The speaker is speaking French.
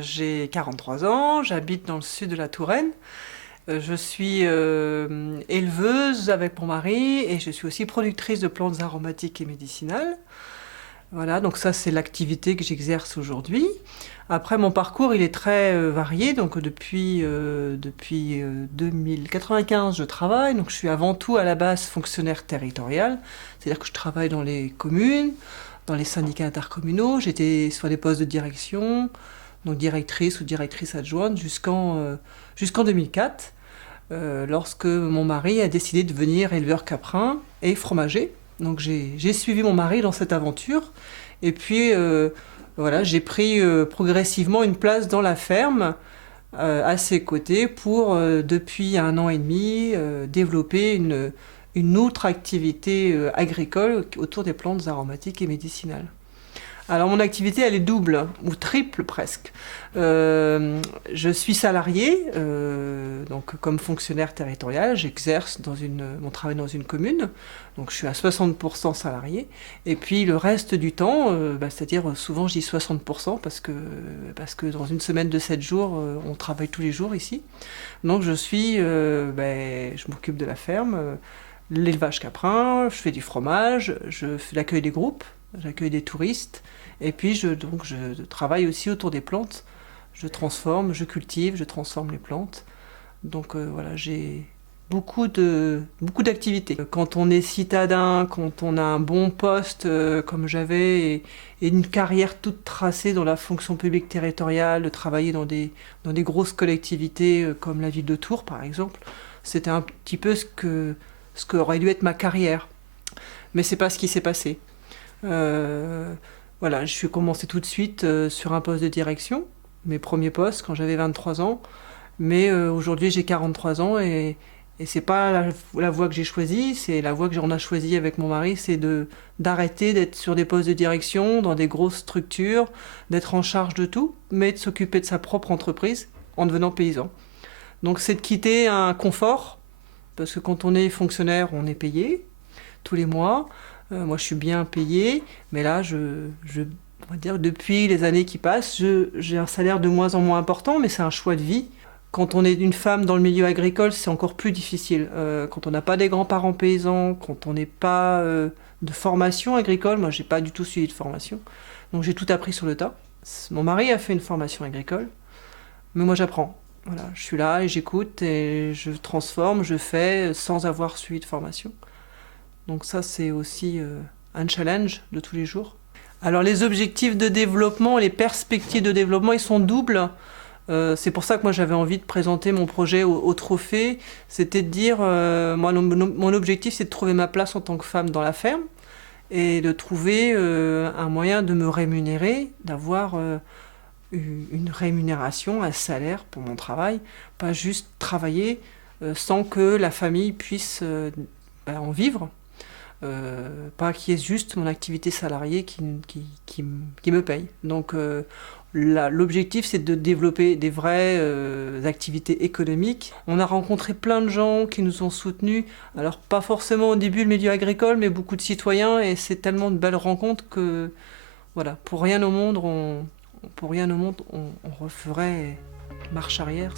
J'ai 43 ans, j'habite dans le sud de la Touraine. Je suis éleveuse avec mon mari et je suis aussi productrice de plantes aromatiques et médicinales. Voilà, donc ça c'est l'activité que j'exerce aujourd'hui. Après mon parcours il est très varié, donc depuis 2095 je travaille, donc je suis avant tout à la base fonctionnaire territorial, c'est-à-dire que je travaille dans les communes, dans les syndicats intercommunaux, j'étais sur des postes de direction, donc directrice ou directrice adjointe jusqu'en 2004, lorsque mon mari a décidé de devenir éleveur caprin et fromager. Donc j'ai suivi mon mari dans cette aventure et puis voilà, j'ai pris progressivement une place dans la ferme à ses côtés pour depuis 1 an et demi développer une autre activité agricole autour des plantes aromatiques et médicinales. Alors mon activité elle est double ou triple presque. Je suis salariée, donc comme fonctionnaire territorial, j'exerce mon travail dans une commune, donc je suis à 60% salarié. Et puis le reste du temps, c'est-à-dire souvent je dis 60% parce que dans une semaine de 7 jours, on travaille tous les jours ici. Donc je m'occupe de la ferme, l'élevage caprin, je fais du fromage, je fais l'accueil des groupes, j'accueille des touristes. Et puis je travaille aussi autour des plantes. Je transforme, je cultive, je transforme les plantes. Donc voilà, j'ai beaucoup d'activités. Quand on est citadin, quand on a un bon poste comme j'avais et une carrière toute tracée dans la fonction publique territoriale, de travailler dans des grosses collectivités comme la ville de Tours par exemple, c'était un petit peu ce que aurait dû être ma carrière. Mais c'est pas ce qui s'est passé. Voilà, je suis commencé tout de suite sur un poste de direction, mes premiers postes quand j'avais 23 ans, mais aujourd'hui j'ai 43 ans et c'est pas la voie que j'ai choisie, c'est la voie que j'en a choisie avec mon mari, c'est d'arrêter d'être sur des postes de direction, dans des grosses structures, d'être en charge de tout, mais de s'occuper de sa propre entreprise en devenant paysan. Donc c'est de quitter un confort, parce que quand on est fonctionnaire, on est payé tous les mois. Moi, je suis bien payée, mais là, on va dire, depuis les années qui passent, j'ai un salaire de moins en moins important, mais c'est un choix de vie. Quand on est une femme dans le milieu agricole, c'est encore plus difficile. Quand on n'a pas des grands-parents paysans, quand on n'est pas de formation agricole, moi, j'ai pas du tout suivi de formation, donc j'ai tout appris sur le tas. Mon mari a fait une formation agricole, mais moi, j'apprends. Voilà, je suis là et j'écoute et je transforme, je fais sans avoir suivi de formation. Donc ça, c'est aussi un challenge de tous les jours. Alors les objectifs de développement, les perspectives de développement, ils sont doubles. C'est pour ça que moi j'avais envie de présenter mon projet au trophée. C'était de dire, moi mon objectif c'est de trouver ma place en tant que femme dans la ferme et de trouver un moyen de me rémunérer, d'avoir une rémunération, un salaire pour mon travail, pas juste travailler sans que la famille puisse en vivre. Pas qu'il y ait juste mon activité salariée qui me paye. Donc l'objectif c'est de développer des vraies activités économiques. On a rencontré plein de gens qui nous ont soutenus, alors pas forcément au début le milieu agricole, mais beaucoup de citoyens, et c'est tellement de belles rencontres que voilà, pour rien au monde on referait marche arrière.